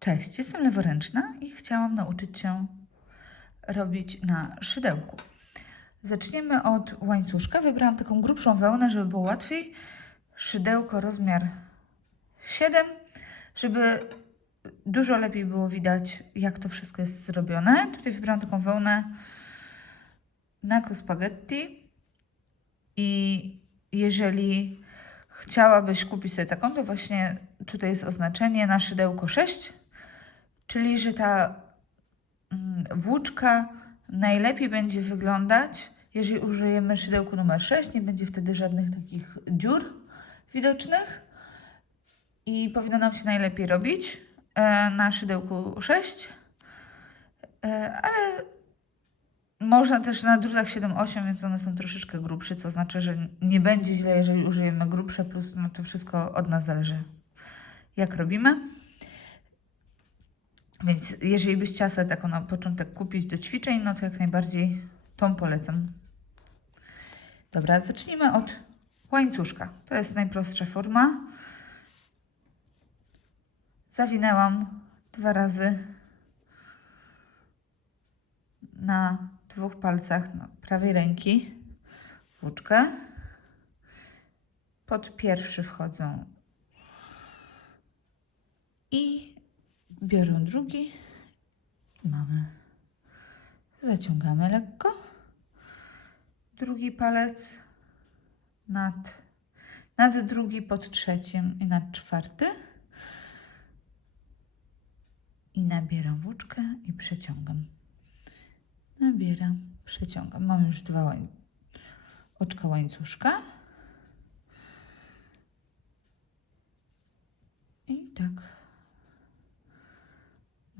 Cześć, jestem leworęczna i chciałam nauczyć się robić na szydełku. Zaczniemy od łańcuszka. Wybrałam taką grubszą wełnę, żeby było łatwiej. Szydełko rozmiar 7, żeby dużo lepiej było widać, jak to wszystko jest zrobione. Tutaj wybrałam taką wełnę Naco Spaghetti i jeżeli chciałabyś kupić sobie taką, to właśnie tutaj jest oznaczenie na szydełko 6, czyli że ta mm, włóczka najlepiej będzie wyglądać, jeżeli użyjemy szydełku numer 6, nie będzie wtedy żadnych takich dziur widocznych i powinno nam się najlepiej robić e, na szydełku 6, e, ale można też na drutach 7-8, więc one są troszeczkę grubsze, co znaczy, że nie będzie źle, jeżeli użyjemy grubsze, plus no to wszystko od nas zależy, jak robimy. Więc jeżeli byś chciała sobie taką na początek kupić do ćwiczeń, no to jak najbardziej tą polecam. Dobra, zacznijmy od łańcuszka. To jest najprostsza forma. Zawinęłam dwa razy na dwóch palcach no, prawej ręki włóczkę. Pod pierwszy wchodzą i biorę drugi mamy. Zaciągamy lekko. Drugi palec nad, nad drugi pod trzecim i nad czwarty. I nabieram włóczkę i przeciągam. Nabieram, przeciągam. Mam już dwa oczka łańcuszka. I tak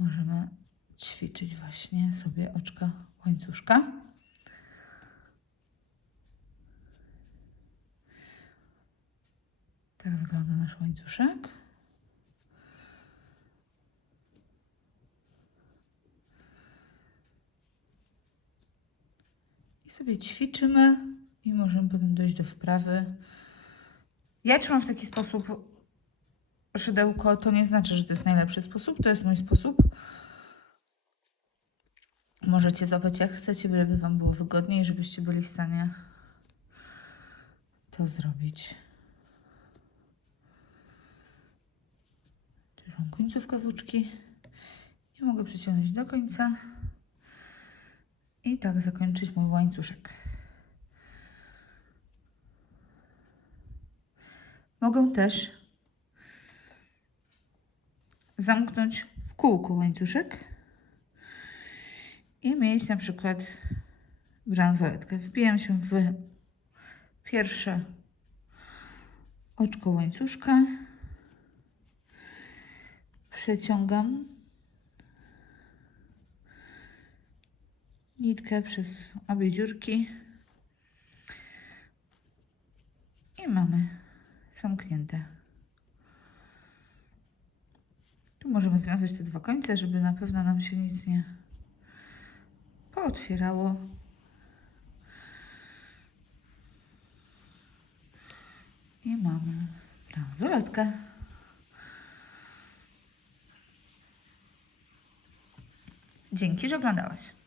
możemy ćwiczyć właśnie sobie oczka łańcuszka. Tak wygląda nasz łańcuszek. I sobie ćwiczymy i możemy potem dojść do wprawy. Ja trzymam w taki sposób szydełko, to nie znaczy, że to jest najlepszy sposób. To jest mój sposób. Możecie złapać jak chcecie, byleby Wam było wygodniej, żebyście byli w stanie to zrobić. Mam końcówkę włóczki i mogę przyciągnąć do końca i tak zakończyć mój łańcuszek. Mogę też zamknąć w kółku łańcuszek i mieć na przykład bransoletkę. Wbijam się w pierwsze oczko łańcuszka, przeciągam nitkę przez obie dziurki i mamy zamknięte. Tu możemy związać te dwa końce, żeby na pewno nam się nic nie pootwierało. I mamy bransoletkę. Dzięki, że oglądałaś.